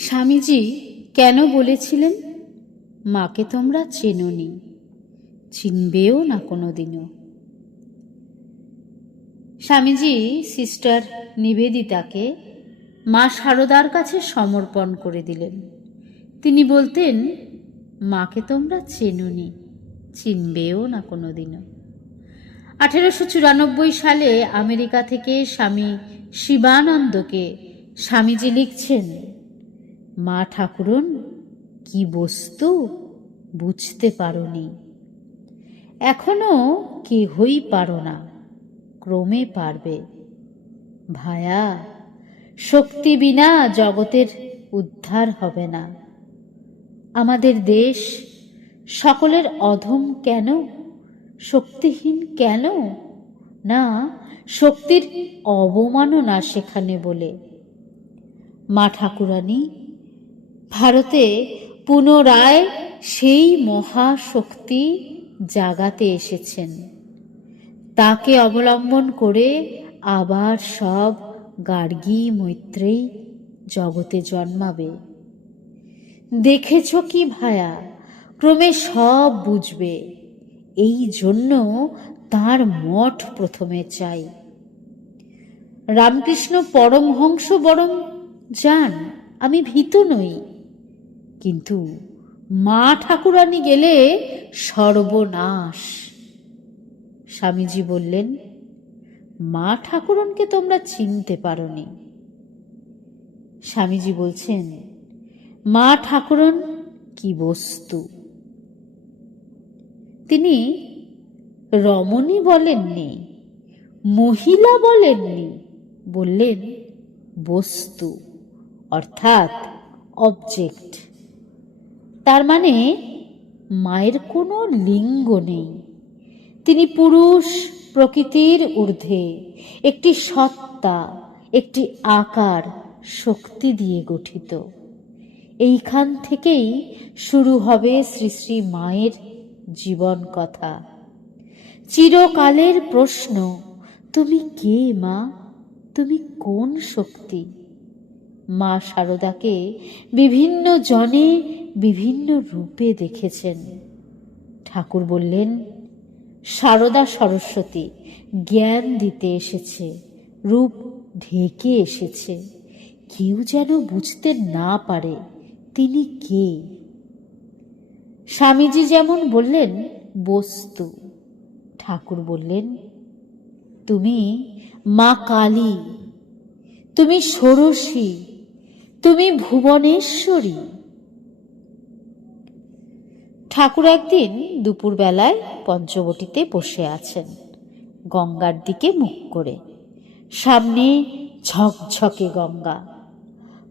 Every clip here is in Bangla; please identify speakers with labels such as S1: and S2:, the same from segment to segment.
S1: স্বামীজি কেন বলেছিলেন, মাকে তোমরা চেননি, চিনবেও না কোনোদিনও স্বামীজি সিস্টার নিবেদিতাকে মা সারদার কাছে সমর্পণ করে দিলেন। তিনি বলতেন, মাকে তোমরা চেনুনি, চিনবেও না কোনোদিনও আঠেরোশো চুরানব্বই সালে আমেরিকা থেকে স্বামী শিবানন্দকে স্বামীজি লিখছেন মা ঠাকুরন, কি বস্তু বুঝতে পারোনি। এখনও কেহই পারো না, ক্রমে পারবে। ভায়া, শক্তি বিনা জগতের উদ্ধার হবে না। আমাদের দেশ সকলের অধম কেন? শক্তিহীন কেন? না, শক্তির অবমাননা সেখানে বলে। মা ঠাকুরানী ভারতে পুনরায় সেই মহাশক্তি জাগাতে এসেছেন। তাকে অবলম্বন করে আবার সব গার্গী মৈত্রেই জগতে জন্মাবে। দেখেছ কি ভায়া, ক্রমে সব বুঝবে। এই জন্য তার মঠ প্রথমে চাই। রামকৃষ্ণ পরমহংস বরং যান, আমি ভীত নই। কিন্তু মা ঠাকুরানী গেলে সর্বনাশ। স্বামীজি বললেন, মা ঠাকুরনকে তোমরা চিনতে পারোনি। স্বামীজি বলছেন, মা ঠাকুরন কি বস্তু? তিনি, রমণী বলেননি, মহিলা বলেননি। বললেন, বস্তু, অর্থাৎ অবজেক্ট তার মানে মায়ের কোনো লিঙ্গ নেই। তিনি পুরুষ প্রকৃতির ঊর্ধ্বে, একটি সত্তা, একটি আকার, শক্তি দিয়ে গঠিত। এইখান থেকেই শুরু হবে শ্রী শ্রী মায়ের জীবন কথা। চিরকালের প্রশ্ন, তুমি কে মা? তুমি কোন শক্তি? মা শারদাকে বিভিন্ন জনে বিভিন্ন রূপে দেখেছেন। ঠাকুর বললেন, সারদা সরস্বতী, জ্ঞান দিতে এসেছে, রূপ ঢেকে এসেছে। কেউ যেন বুঝতে না পারে তিনি কে? স্বামীজি যেমন বললেন, বস্তু। ঠাকুর বললেন, তুমি মা কালী, তুমি ষোড়শী, তুমি ভুবনেশ্বরী। ঠাকুর একদিন দুপুরবেলায় পঞ্চবটিতে বসে আছেন, গঙ্গার দিকে মুখ করে। সামনে ঝকঝকে গঙ্গা।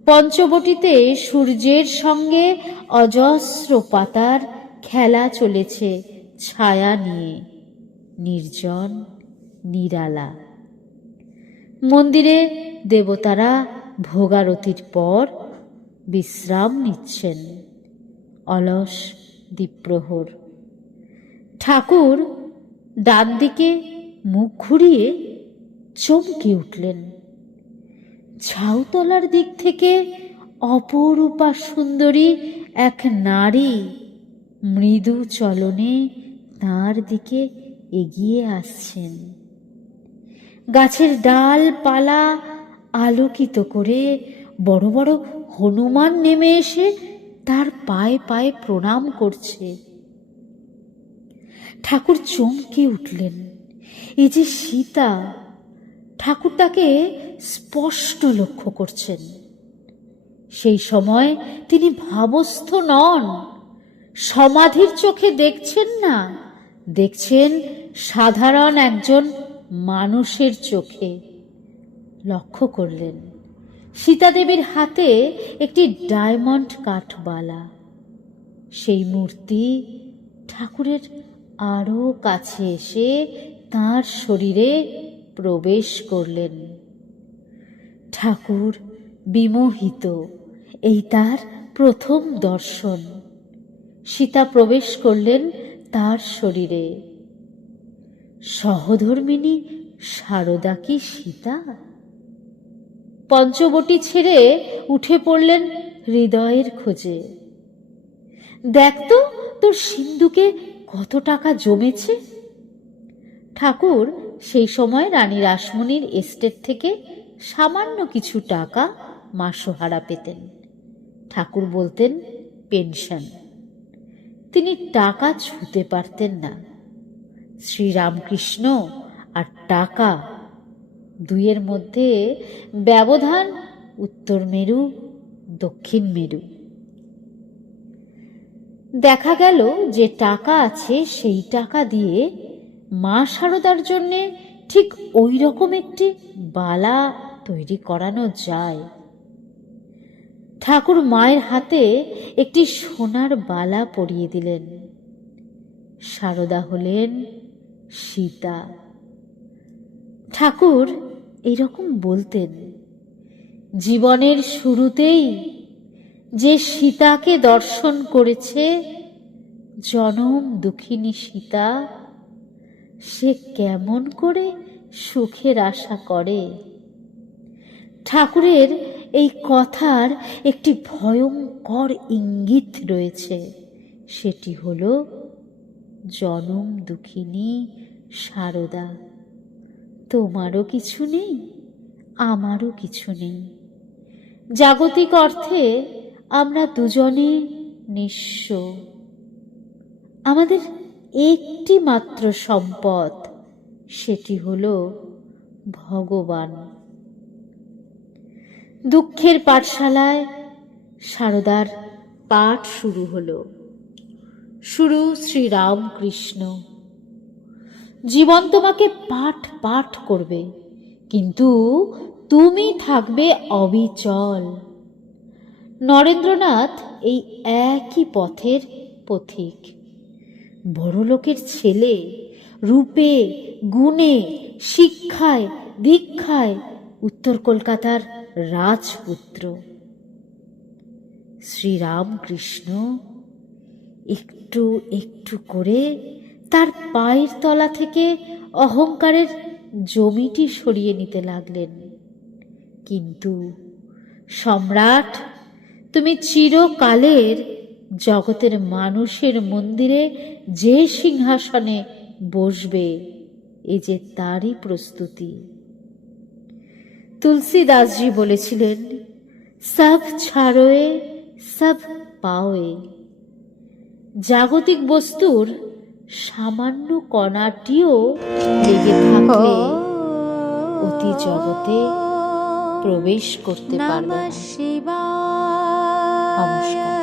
S1: পঞ্চবটিতে সূর্যের সঙ্গে অজস্র পাতার খেলা চলেছে ছায়া নিয়ে, নির্জন, নিরালা। মন্দিরে দেবতারা ভোগারতির পর বিশ্রাম নিচ্ছেন। অলস দ্বীপ্রহর ঠাকুর ডান দিকে মুখ ঘুরিয়ে চমকে উঠলেন। ঝাউতলার দিক থেকে অপরূপা সুন্দরী এক নারী মৃদু চলনে তার দিকে এগিয়ে আসছেন। গাছের ডাল পালা আলোকিত করে বড় বড় হনুমান নেমে এসে তার পায়ে পায়ে প্রণাম করছে। ঠাকুর চমকে উঠলেন। এ যে সীতা, ঠাকুর তাকে স্পষ্ট লক্ষ্য করছেন। সেই সময় তিনি ভাবস্থ নন। সমাধির চোখে দেখছেন না। দেখছেন সাধারণ একজন মানুষের চোখে। লক্ষ্য করলেন। সীতাদেবীর হাতে একটি ডায়মন্ড কাঠবালা। সেই মূর্তি ঠাকুরের আরও কাছে এসে তার শরীরে প্রবেশ করলেন। ঠাকুর বিমোহিত, এই তার প্রথম দর্শন। সীতা প্রবেশ করলেন তার শরীরে। সহধর্মিনী সারদা কি সীতা? পঞ্চবটি ছেড়ে উঠে পড়লেন হৃদয়ের খোঁজে। দেখ তো, তোর সিন্ধুকে কত টাকা জমেছে? ঠাকুর সেই সময় রানী রাসমণির এস্টেট থেকে সামান্য কিছু টাকা মাসোহারা পেতেন। ঠাকুর বলতেন, পেনশন। তিনি টাকা ছুতে পারতেন না। শ্রীরামকৃষ্ণ আর টাকা দুইয়ের মধ্যে ব্যবধান উত্তর মেরু, দক্ষিণ মেরু। দেখা গেল যে টাকা আছে সেই টাকা দিয়ে মা সারদার জন্যে ঠিক ওই রকম একটি বালা তৈরি করানো যায়। ঠাকুর মায়ের হাতে একটি সোনার বালা পরিয়ে দিলেন। সারদা হলেন সীতা। ঠাকুর এইরকম বলতেন, জীবনের শুরুতেই যে সীতাকে দর্শন করেছে জনম দুঃখিনী সীতা, সে কেমন করে সুখের আশা করে? ঠাকুরের এই কথার একটি ভয়ঙ্কর ইঙ্গিত রয়েছে, সেটি হল, জনম দুঃখিনী সারদা। তোমারও কিছু নেই, আমারও কিছু নেই। জাগতিক অর্থে আমরা দুজনে নিঃস্ব। আমাদের একটি মাত্র সম্পদ, সেটি হল ভগবান। দুঃখের পাঠশালায় সারদার পাঠ শুরু হলো। শুরু শ্রীরামকৃষ্ণ। জীবন তোমাকে পাঠ পাঠ করবে। কিন্তু তুমি থাকবে অবিচল। নরেন্দ্রনাথ এই একই পথের পথিক। বড়লোকের ছেলে রূপে, গুণে, শিক্ষায়, দীক্ষায় উত্তর কলকাতার রাজপুত্র। শ্রীরামকৃষ্ণ একটু একটু করে তার পায়ের তলা থেকে অহংকারের জমিটি সরিয়ে নিতে লাগলেন। কিন্তু সম্রাট, তুমি চিরকালের জগতের মানুষের মন্দিরে যে সিংহাসনে বসবে, এ যে তারই প্রস্তুতি। তুলসীদাসজি বলেছিলেন, সব ছাড়োয়ে, সব পাওয়ে। জাগতিক বস্তুর সামান্য কণাটিও লেগে থাকলে অতি জগতে প্রবেশ করতে পারবে
S2: শিবা
S1: নমস্কার।